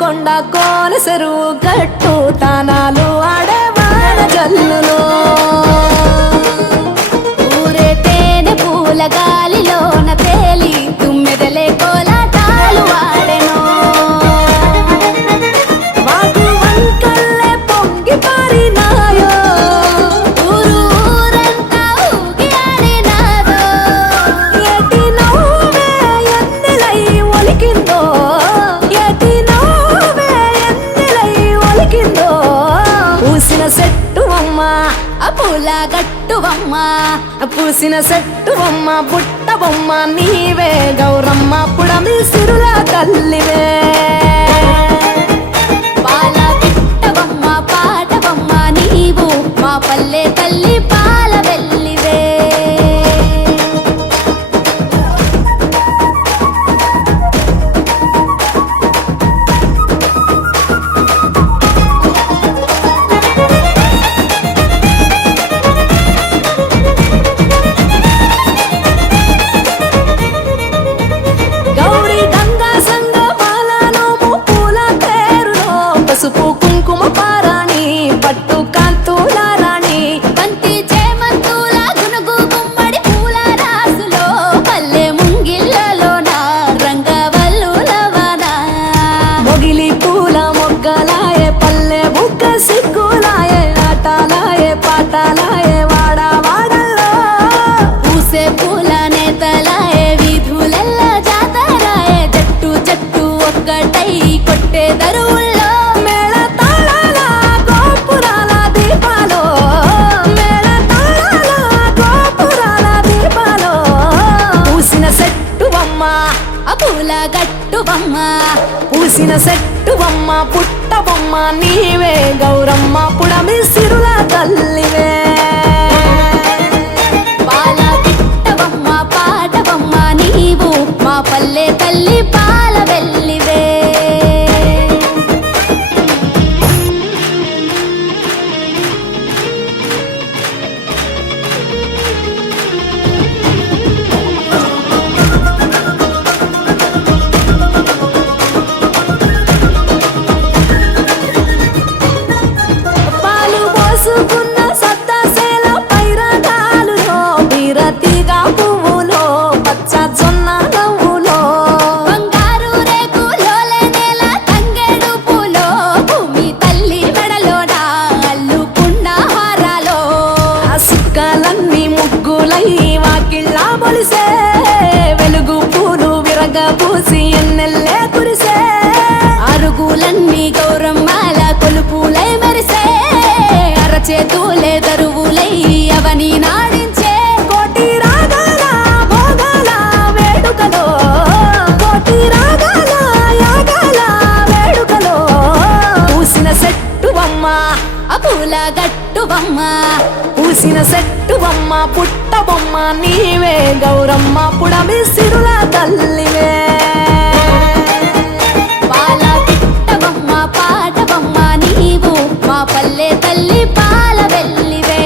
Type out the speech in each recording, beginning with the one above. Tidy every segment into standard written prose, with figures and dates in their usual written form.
కొండ కోన చెరువు గట్టు తానాలు ఆడే వాన జల్లులో ఊరే తేనె పూల గాలిలోన తేలి తుమ్మెదలే కోలాటాలు ఆడెను వాగు వంకల్లే పొంగి పారినాయో ఊరు ఊరంతా ఊగి ఆడినాదో ఎటి నవ్వే ఎన్నెలై ఒలికిందో ఎటి నవ్వే ఎన్నెలై ఒలికిందో పూసిన చెట్టువమ్మ ఆ పూల గట్టువమ్మ పూసిన చెట్టువమ్మ బుట్ట బొమ్మ నీవే గౌరమ్మ పుడమి సిరుల తల్లివే పాల పిట్టవమ్మ పాటవమ్మ నీవు మా పల్లె తల్లి పాల వెల్లివే గౌరీ గంగా సంగ మాలనోము పూల పేరులో పసుపు కుంకుమ పారాణి పట్టు కాంతుల రాణి బంతి చేమంతుల గునుగు గుమ్మడి పూల రాసులో పల్లె ముంగిళ్ళలోన రంగవల్లులవన మొగిలి పూల మొగ్గలాయే పల్లె బుగ్గ సిగ్గులాయే ఆటలాయే పాటలాయే వాడ వాడల్లో పూసే పూల నేతలాయే వీధులెల్ల జాతరాయే జట్టు జట్టు ఒక్కటై కొట్టే దరువుల్లో మేళ తాళాల గోపురాల దీపాలో మేళ తాళాల గోపురాల దీపాలో పూసిన చెట్టువమ్మ ఆ పూల గట్టువమ్మ పూసిన చెట్టువమ్మ పుట్టబొమ్మ నీవే గౌరమ్మ పుడమి సిరుల తల్లివే పాల పిట్టవమ్మ పాటవమ్మ నీవు మా పల్లె తల్లి పాల వెల్లివే పాలు పోసుకున్న సద్దసేల పైరగాలులో బీరతిగా పువ్వులో పచ్చ జొన్న నవ్వులో బంగారు రేకులోలే నేల తంగేడు పూలో భూమి తల్లి మెడలోన అల్లుకున్న హారాలో ఆ సుక్కలన్నీ ముగ్గులై వాకిళ్ళ మొలిసే వెలుగు పూలు విరగబూసి ఎన్నెల్లే కురిసే అరుగులన్నీ గౌరమ్మాల కొలుపులై మెరిసే అరచేతులే దరువులై అవని నాడించే కోటి రాగాల భోగాల వేడుకలో కోటి రాగాల యాగాల వేడుకలో పూసిన చెట్టువమ్మ ఆ పూల గట్టువమ్మ పూసిన చెట్టువమ్మ పుట్టబొమ్మ నీవే గౌరమ్మ పుడమి సిరుల తల్లివే పాల పిట్టవమ్మ పాటవమ్మ నీవు మా పల్లె తల్లి పాల వెల్లివే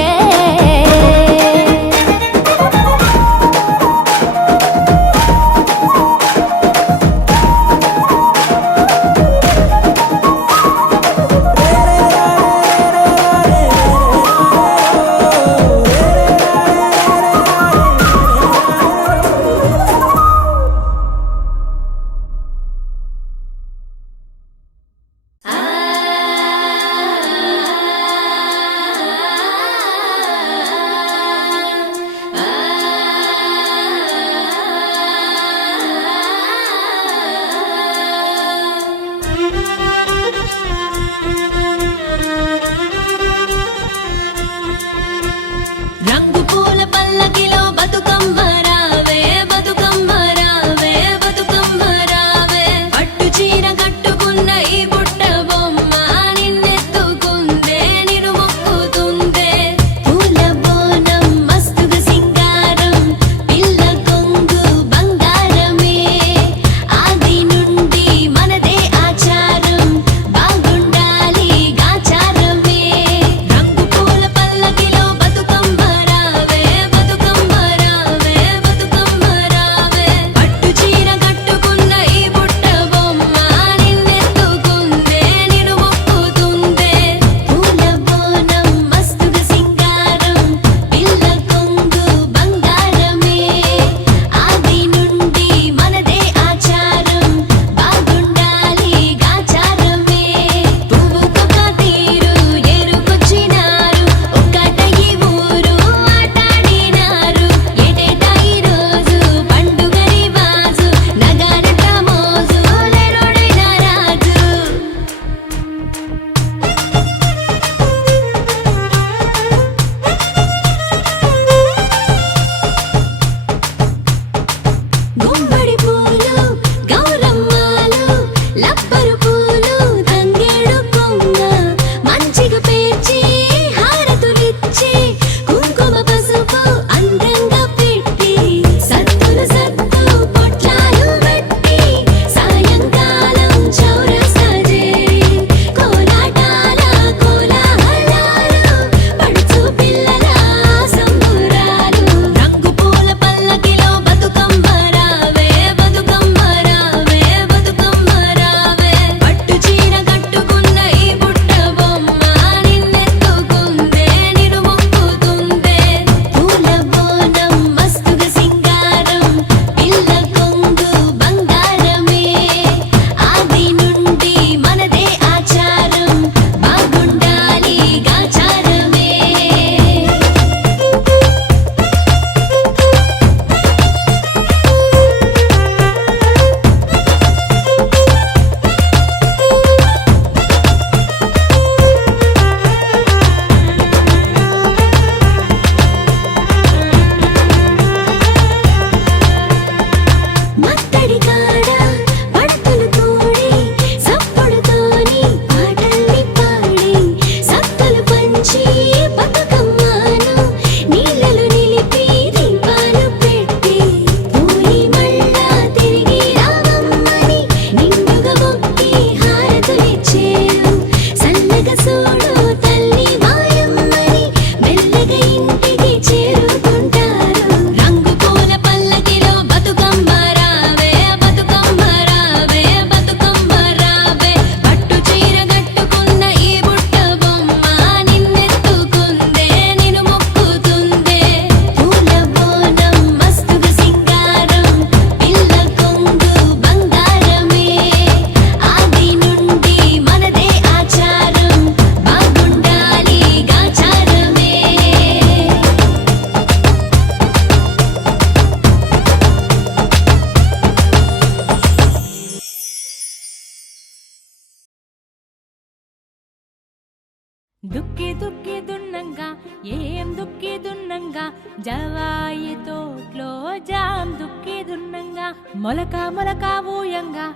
దుక్కి దుక్కి దున్నంగా ఏం దుక్కి దున్నంగా జవాయి తోట్లో జామ్ దుక్కి దున్నంగా మొలక మొలక ఊయంగా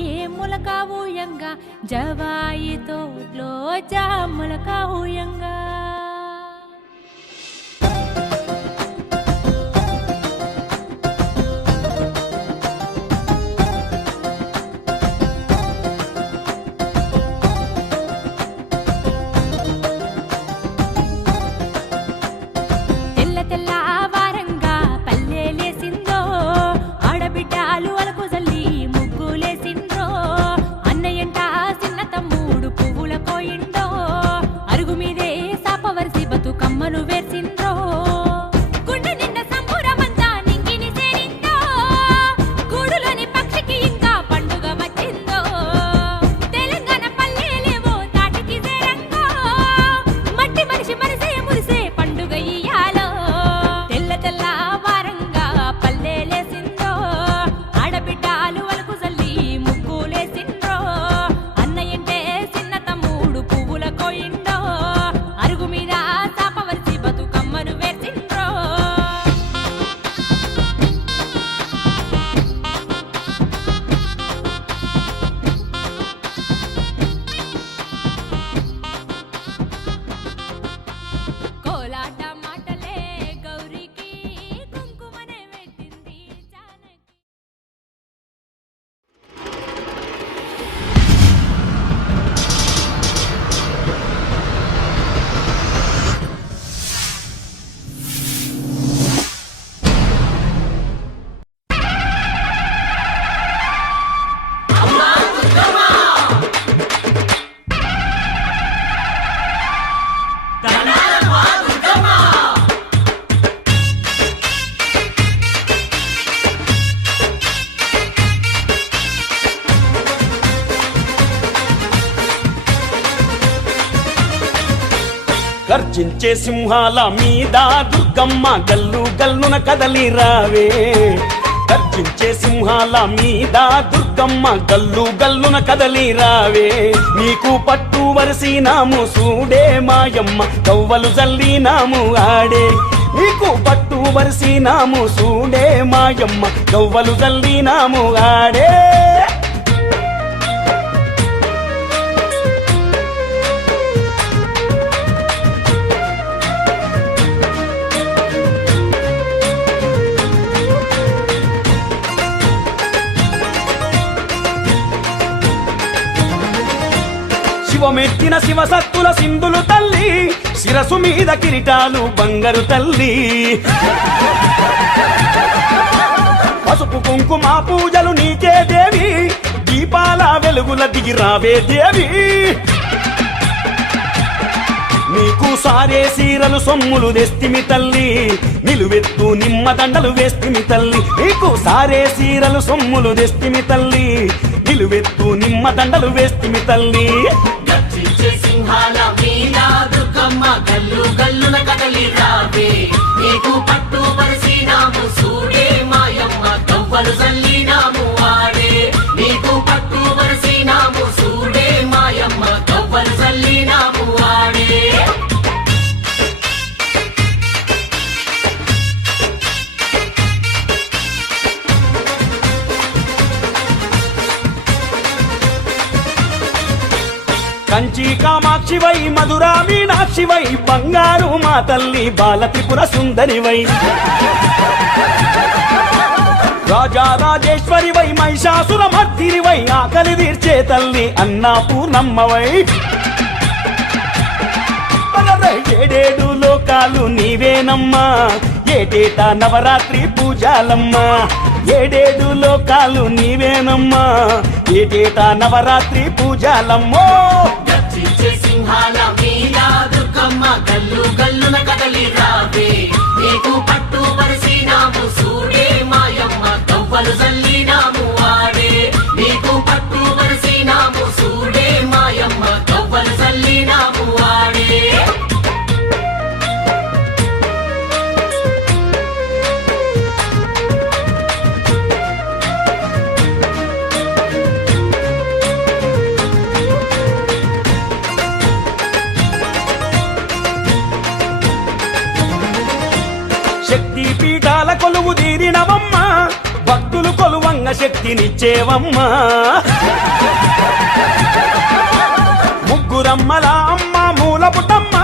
ఏం మొలక ఊయంగా జవాయి తోట్లో జామ్ మొలక ఊయంగా గర్జించే సింహాల మీద దుర్గమ్మ గల్లు గల్లున కదలి రావే. గర్జించే సింహాల మీద దుర్గమ్మ గల్లు గల్లున కదలి రావే. నీకు పట్టు వరిసినాము సూడే మాయమ్మ కవ్వలు జల్లినాము ఆడే. నీకు పట్టు వరిసినాము సూడే మాయమ్మ కవ్వలు జల్లినాము ఆడే. శివమెత్తిన శివసత్తుల సింధులు తల్లి, శిరసు మీద కిరీటాలు బంగారు తల్లి. పసుపు కుంకుమ పూజలు నీకే దేవి, దీపాల వెలుగుల దిగిరావే దేవి. నీకు సారే సీరలు సొమ్ములు తెస్తిమి తల్లి, నిలువెత్తు నిమ్మదండలు వేస్తిమి తల్లి. నీకు సారే సీరలు సొమ్ములు తెస్తిమి తల్లి, నిలువెత్తు నిమ్మదండలు వేస్తిమి తల్లి. సింహాల మీద దుర్గమ్మ గల్లు గల్లున కదలి రావే. నీకు పట్టు పరిసినాము సూడే మాయమ్మ కవ్వలు జల్లినాము ఆడే. నీకు పట్టు పరిసినాము సూడే మాయమ్మ కవ్వలు జల్లినాము ఆడే. కంచి కామాక్షివై మధురా మీనాక్షివై బంగారు మా తల్లి బాల త్రిపుర సుందరివై. రాజా రాజేశ్వరివై మహిషాసుర మర్దినివై ఆకలి తీర్చే తల్లి అన్నపూర్ణమ్మవై. ఏడేడు లోకాలు నీవేనమ్మా, ఏటేటా నవరాత్రి పూజాలమ్మా. ఏడేడు లోకాలు నీవేనమ్మా, ఏటేటా నవరాత్రి పూజాలమ్మో. సింహాల మీద దుర్గమ్మ గల్లు గల్లున కదలి రావే. నీకు పట్టు పరిసినాము సూడే మాయమ్మ కవ్వలు జల్లినాము ఆడే. నీకు పట్టు పరిసినాము సూడే మాయమ్మ కవ్వలు జల్లినాము ఆడే. అపారంగ శక్తినిచ్చేవమ్మా ముగ్గురమ్మల అమ్మ మూలపుటమ్మ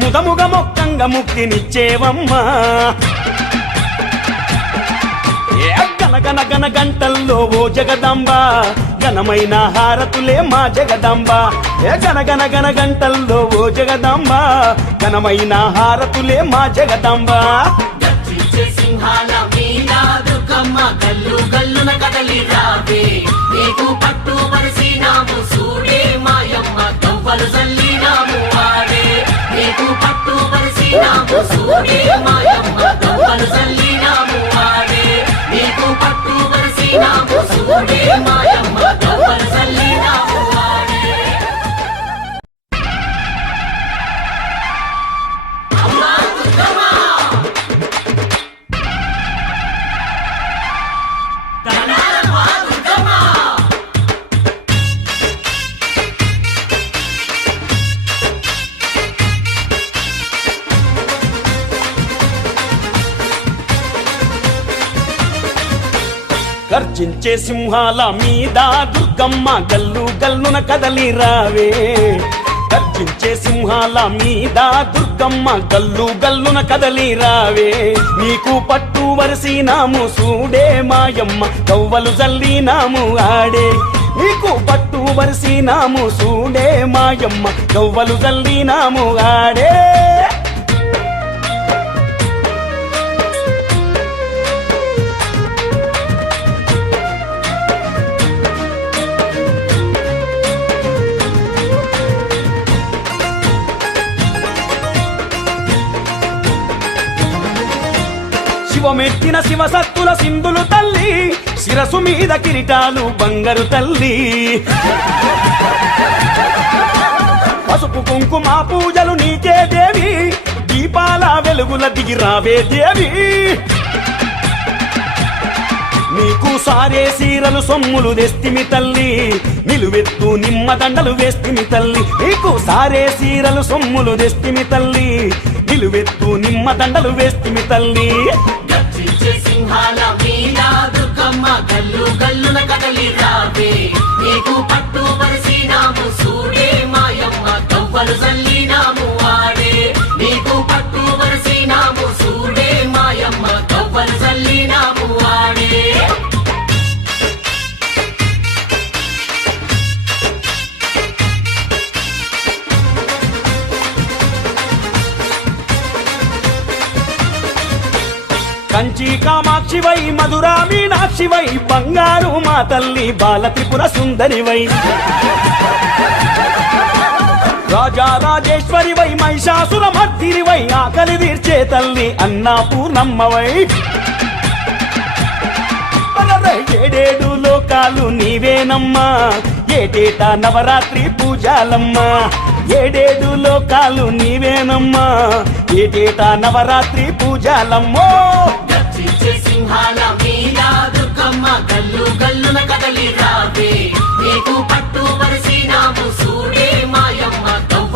ముదముగ మొక్కంగ ముక్తినిచ్చేవమ్మా గన గన గంటల్లో ఓ జగదంబ ఘనమైన హారతులే మా జగదంబ గన గన గంటల్లో ఓ జగదంబ ఘనమైన హారతులే మా జగదంబ గర్జించే సింహాల మీద దుర్గమ్మ గల్లు గల్లున కదలి రావే నీకు పట్టు పరిసినాము సూడే మాయమ్మ గవ్వలు జల్లినాము ఆడే నీకు పట్టు పరిసినాము సూడే మాయమ్మ గవ్వలు జల్లినాము ఆడే నీకు పట్టు పరిసినాము సూడే మాయమ్మ గవ్వలు జల్లినాము ఆడే అమ్మా దుర్గమ్మ దండాలమ్మా దుర్గమ్మ గర్జించే సింహాల మీద దుర్గమ్మ గల్లు గల్లున కదలి రావే గర్జించే సింహాల మీద దుర్గమ్మ గల్లు గల్లున కదలి రావే నీకు పట్టు వరసినాము సూడే మాయమ్మ గవ్వలు జల్లినాము ఆడే నీకు పట్టు వరసినాము సూడే మాయమ్మ గవ్వలు జల్లినాము ఆడే శివమెట్టిన శివసత్తుల సింధులు తల్లి శిరసు మీద కిరీటాలు బంగారు తల్లి పసుపు కుంకుమ పూజలు నీకే దేవి దీపాల వెలుగుల దిగిరావే దేవి నీకు సారే సీరలు సొమ్ములు తెస్తిమి తల్లి నిలువెత్తు నిమ్మదండలు వేస్తిమి తల్లి నీకు సారే సీరలు సొమ్ములు తెస్తిమి తల్లి నిలువెత్తు నిమ్మదండలు వేస్తిమి తల్లి గర్జించే సింహాల మీద దుర్గమ్మ గల్లు గల్లున కదలి రావే నీకు పట్టు పరిసినాము సూడే మాయమ్మ గవ్వలు జల్లినాము ఆడే నీకు పట్టు పరిసినాము సూడే మాయమ్మ గవ్వలు జల్లినాము ఆడే కంచి కామాక్షివై మధురా మీనాక్షివై బంగారు మా తల్లి బాల త్రిపుర సుందరివై రాజా రాజేశ్వరివై మహిషాసుర మర్దినివై ఆకలి తీర్చే తల్లి అన్నపూర్ణమ్మవై ఏడేడు లోకాలు నీవేనమ్మా ఏటేటా నవరాత్రి పూజాలమ్మా ఏడేడు లోకాలు నీవేనమ్మా ఏటేటా నవరాత్రి పూజాలమ్మో